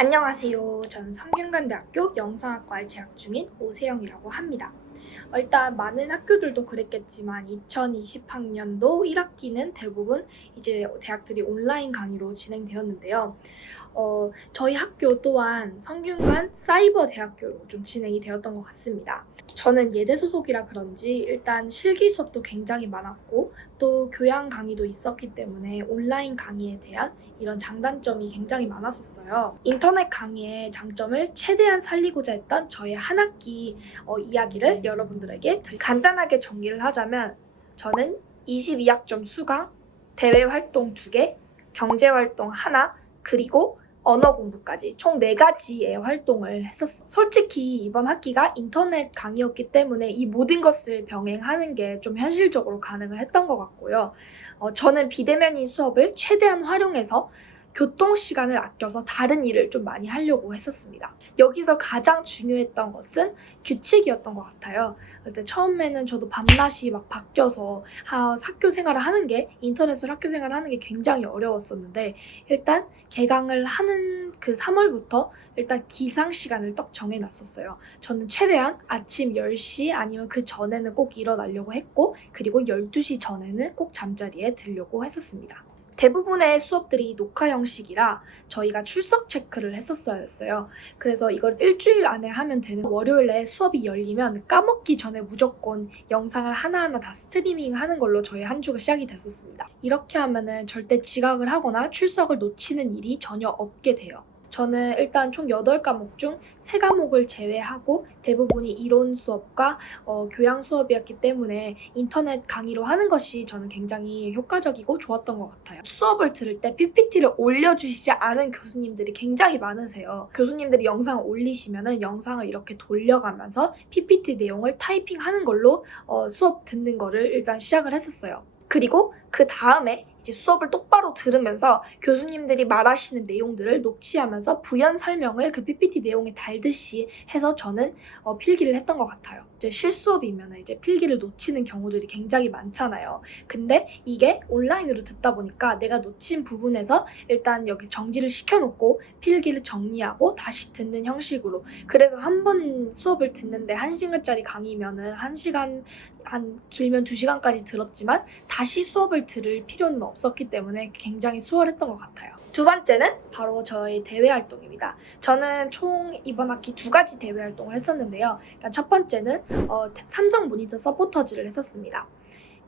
안녕하세요. 저는 성균관대학교 영상학과에 재학 중인 오세영이라고 합니다. 어, 일단 많은 학교들도 그랬겠지만 2020학년도 1학기는 대부분 이제 대학들이 온라인 강의로 진행되었는데요. 어, 저희 학교 또한 성균관 사이버 대학교로 좀 진행이 되었던 것 같습니다. 저는 예대 소속이라 그런지 일단 실기 수업도 굉장히 많았고 또 교양 강의도 있었기 때문에 온라인 강의에 대한 이런 장단점이 굉장히 많았었어요. 인터넷 강의의 장점을 최대한 살리고자 했던 저의 한 학기 어, 이야기를 여러분들에게 들- 간단하게 정리를 하자면 저는 22학점 수강, 대외 활동 2개, 경제 활동 하나, 그리고 언어 공부까지 총 4가지의 활동을 했었어요. 솔직히 이번 학기가 인터넷 강의였기 때문에 이 모든 것을 병행하는 게 좀 현실적으로 가능을 했던 것 같고요. 어, 저는 비대면인 수업을 최대한 활용해서 교통 시간을 아껴서 다른 일을 좀 많이 하려고 했었습니다. 여기서 가장 중요했던 것은 규칙이었던 것 같아요. 그때 처음에는 저도 밤낮이 막 바뀌어서 하- 학교 생활을 하는 게 인터넷으로 학교 생활을 하는 게 굉장히 어려웠었는데 일단 개강을 하는 그 3월부터 일단 기상 시간을 딱 정해놨었어요. 저는 최대한 아침 10시 아니면 그 전에는 꼭 일어나려고 했고 그리고 12시 전에는 꼭 잠자리에 들려고 했었습니다. 대부분의 수업들이 녹화 형식이라 저희가 출석 체크를 했었어야 했어요. 그래서 이걸 일주일 안에 하면 되는 월요일에 수업이 열리면 까먹기 전에 무조건 영상을 하나하나 다 스트리밍 하는 걸로 저희 한 주가 시작이 됐었습니다. 이렇게 하면은 절대 지각을 하거나 출석을 놓치는 일이 전혀 없게 돼요. 저는 일단 총 8과목 중 3과목을 제외하고 대부분이 이론 수업과 어, 교양 수업이었기 때문에 인터넷 강의로 하는 것이 저는 굉장히 효과적이고 좋았던 것 같아요. 수업을 들을 때 PPT를 올려주시지 않은 교수님들이 굉장히 많으세요. 교수님들이 영상을 올리시면은 영상을 이렇게 돌려가면서 PPT 내용을 타이핑하는 걸로 어, 수업 듣는 거를 일단 시작을 했었어요. 그리고 그 다음에 이제 수업을 똑바로 들으면서 교수님들이 말하시는 내용들을 녹취하면서 부연 설명을 그 PPT 내용에 달듯이 해서 저는 어, 필기를 했던 것 같아요. 이제 실수업이면 이제 필기를 놓치는 경우들이 굉장히 많잖아요. 근데 이게 온라인으로 듣다 보니까 내가 놓친 부분에서 일단 여기 정지를 시켜놓고 필기를 정리하고 다시 듣는 형식으로 그래서 한 번 수업을 듣는데 한 시간짜리 강의면은 한 시간 한 길면 두 시간까지 들었지만 다시 수업을 들을 필요는 없 었기 때문에 굉장히 수월했던 것 같아요. 두 번째는 바로 저의 대외 활동입니다. 저는 총 이번 학기 두 가지 대외 활동을 했었는데요. 일단 첫 번째는 어, 삼성 모니터 서포터즈를 했었습니다.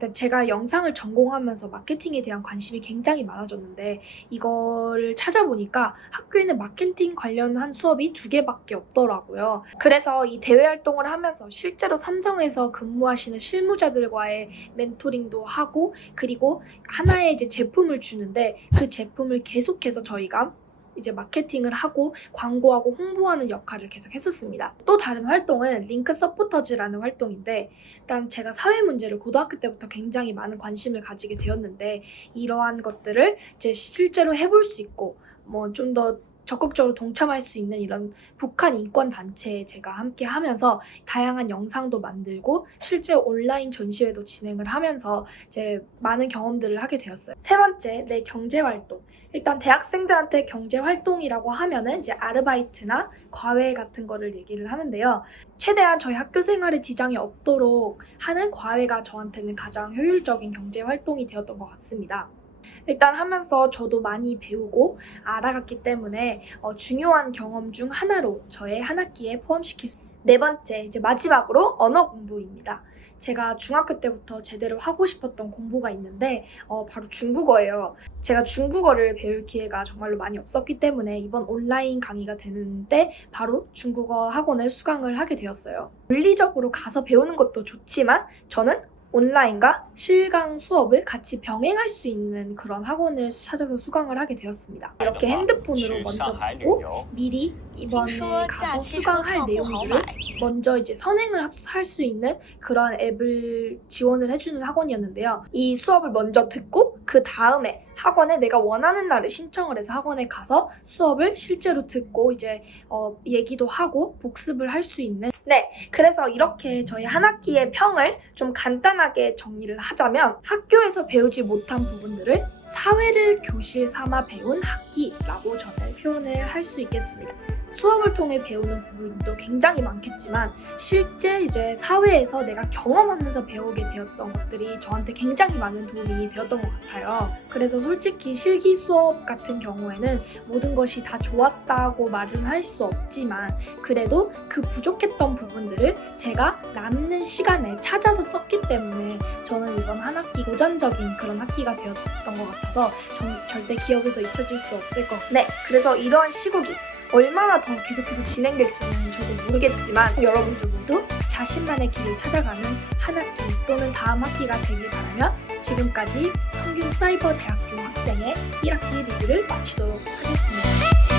일단 제가 영상을 전공하면서 마케팅에 대한 관심이 굉장히 많아졌는데 이거를 찾아보니까 학교에는 마케팅 관련한 수업이 두 개밖에 없더라고요. 그래서 이 대외 활동을 하면서 실제로 삼성에서 근무하시는 실무자들과의 멘토링도 하고 그리고 하나의 이제 제품을 주는데 그 제품을 계속해서 저희가 이제 마케팅을 하고 광고하고 홍보하는 역할을 계속 했었습니다. 또 다른 활동은 링크 서포터즈라는 활동인데 일단 제가 사회 문제를 고등학교 때부터 굉장히 많은 관심을 가지게 되었는데 이러한 것들을 이제 실제로 해볼 수 있고 뭐 좀더 적극적으로 동참할 수 있는 이런 북한 인권 단체에 제가 함께 하면서 다양한 영상도 만들고 실제 온라인 전시회도 진행을 하면서 이제 많은 경험들을 하게 되었어요. 세 번째, 내 경제 활동. 일단 대학생들한테 경제 활동이라고 하면은 이제 아르바이트나 과외 같은 거를 얘기를 하는데요. 최대한 저희 학교 생활에 지장이 없도록 하는 과외가 저한테는 가장 효율적인 경제 활동이 되었던 것 같습니다. 일단 하면서 저도 많이 배우고 알아갔기 때문에 어, 중요한 경험 중 하나로 저의 한 학기에 포함시킬 수. 네 번째, 이제 마지막으로 언어 공부입니다. 제가 중학교 때부터 제대로 하고 싶었던 공부가 있는데 어, 바로 중국어예요. 제가 중국어를 배울 기회가 정말로 많이 없었기 때문에 이번 온라인 강의가 되는데 바로 중국어 학원을 수강을 하게 되었어요. 물리적으로 가서 배우는 것도 좋지만 저는 온라인과 실강 수업을 같이 병행할 수 있는 그런 학원을 찾아서 수강을 하게 되었습니다. 이렇게 핸드폰으로 먼저 보고 미리 이번에 가서 수강할 내용들을 먼저 이제 선행을 할 수 있는 그런 앱을 지원을 해주는 학원이었는데요. 이 수업을 먼저 듣고 그 다음에 학원에 내가 원하는 날을 신청을 해서 학원에 가서 수업을 실제로 듣고 이제 어, 얘기도 하고 복습을 할 수 있는 네 그래서 이렇게 저희 한 학기의 평을 좀 간단하게 정리를 하자면 학교에서 배우지 못한 부분들을 사회를 교실 삼아 배운 학기라고 저는 표현을 할 수 있겠습니다. 수업을 통해 배우는 부분도 굉장히 많겠지만 실제 이제 사회에서 내가 경험하면서 배우게 되었던 것들이 저한테 굉장히 많은 도움이 되었던 것 같아요. 그래서 솔직히 실기 수업 같은 경우에는 모든 것이 다 좋았다고 말은 할 수 없지만 그래도 그 부족했던 부분들을 제가 남는 시간에 찾아서 썼기 때문에 저는 이번 한 학기 고전적인 그런 학기가 되었던 것 같아 서 전- 절대 기억에서 잊혀질 수 없을 것 같아요. 네, 그래서 이러한 시국이 얼마나 더 계속해서 진행될지는 저도 모르겠지만 여러분들 모두 자신만의 길을 찾아가는 한 학기 또는 다음 학기가 되길 바라며 지금까지 성균 사이버 대학교 학생의 1학기 리뷰를 마치도록 하겠습니다.